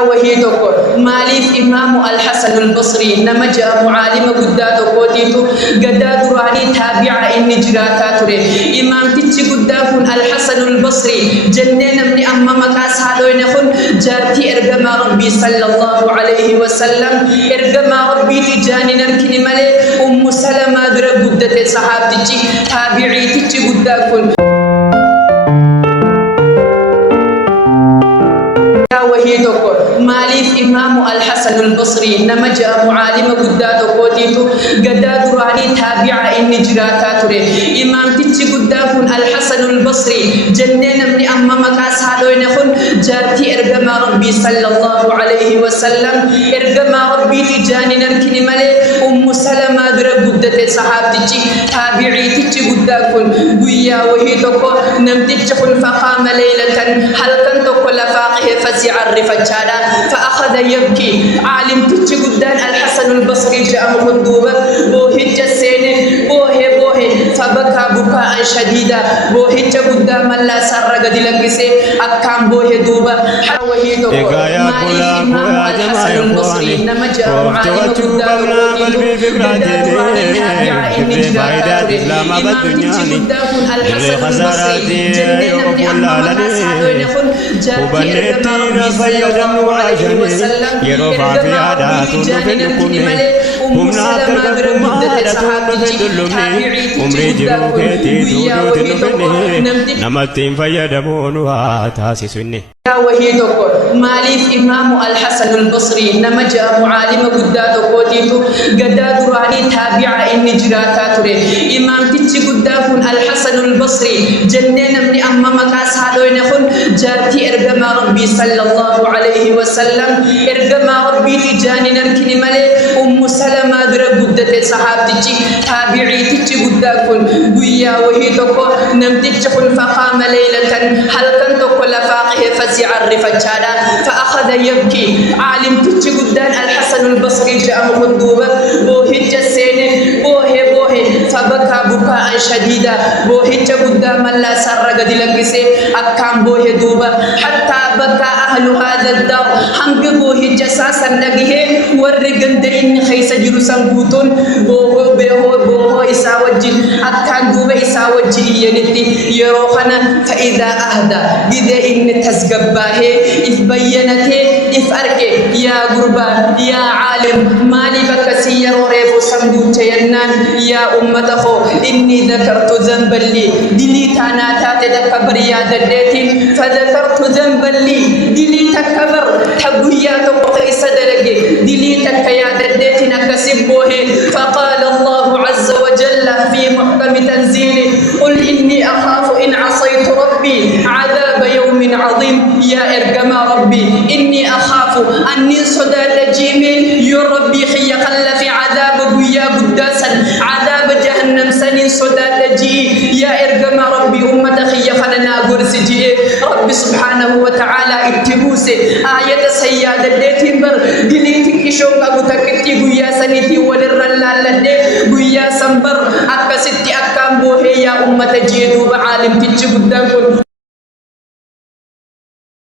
وهيتك ماليف إمام الحسن البصري نمجأ معالم قدات قوتيتو قدات راني تابع إن جراتات إمام تتشي قدافون الحسن البصري جنين من أمامك أسهلو نخون جارتي إرقما ربي صلى الله عليه وسلم إرقما ربي تجاني نركني ملي سلمة در قدت صحابتي تابعي تتشي قدافون وهيتك ماليف إمام الحسن البصري نمجأ معالم قدات قوتيتو قدات راني تابع إن جراتات إمام تتشي قدافون الحسن البصري جنين من أمامك أسهلو نخون جارتي إرقما ربي صلى الله عليه وسلم إرقما ربي تجاني نركني ملي سلمة در قدت صحابتي تابعي تتشي قدافون قويا وهيتك نمتتشخن فقام ليلة هل كنت كل فاقه فزع الرفجانا فأخذ يبكي عالم تتشي قدان الحسن البصري جاء مخندوبة بوهج السينة بوه فبكى بكاء شديدا بوهج قدام الله سر قد لقسي أكام بوه دوبة وهيتك مالي إمام الحسن البصري نمجأ معالم قدام وهيتك ماليف إمام الحسن البصري نمجأ معالم قدات قوتيتو قدات راني تابع إن جراتات إمام تتشي قدافون الحسن البصري جنين من أمامك أسهلو نخون جارتي إرقما ربي صلى الله عليه وسلم إرقما ربي تجاني نركني ملي سلمة در قدت صحابتي تابعي تتشي قدافون قويا وهيتك نمتتشخن فقام ليلة هل كنت كل فاقه فزع الرفجانا فأخذ يبكي عالم تتشي قدان الحسن البصري جاء مخندوبة بوهج السينة بوه فبكى بكاء شديدا بوهج قدام الله سر قد لقسي أكام بوه دوبة حتى بكى أهل هذا الدار حنق بوهج ساسا نقه ورقن دين خيس جرسا بوتون بوه إساوجي أكام دوبة إساوجي ينتي يروخنا فإذا أهدى بذا إن تسقباه إذ بينته إذ أركي يا قربان يا عالم مالي بكسي يروريب سمدوت ينان يا أمته إني ذكرت ذنبا لي دلي تانا تاتدك برياد الديتين فذكرت ذنبا لي دلي تكبر تبوياتك قيس درجي دلي تكياد الديتين كسبوه فقال الله عز وجل في محكم تنزيله قل إني أخاف إن عصيت ربي عذاب يوم عظيم يا إرقما ربي إني أخاف أني صدى جيمين يربي خي خل في عذاب بويا قداسا عذاب جهنم سنين صدى جي يا إرقما ربي أمة خي خلنا قرس جي ربي سبحانه وتعالى اتبوسي آية سيادة ديتين بر دليتك شوك أبو تكتي بويا سنتي وللرلال لدي بويا سنبر أكا ستي أكام بوهي يا أمة جيدو بعالم تجي قدامكم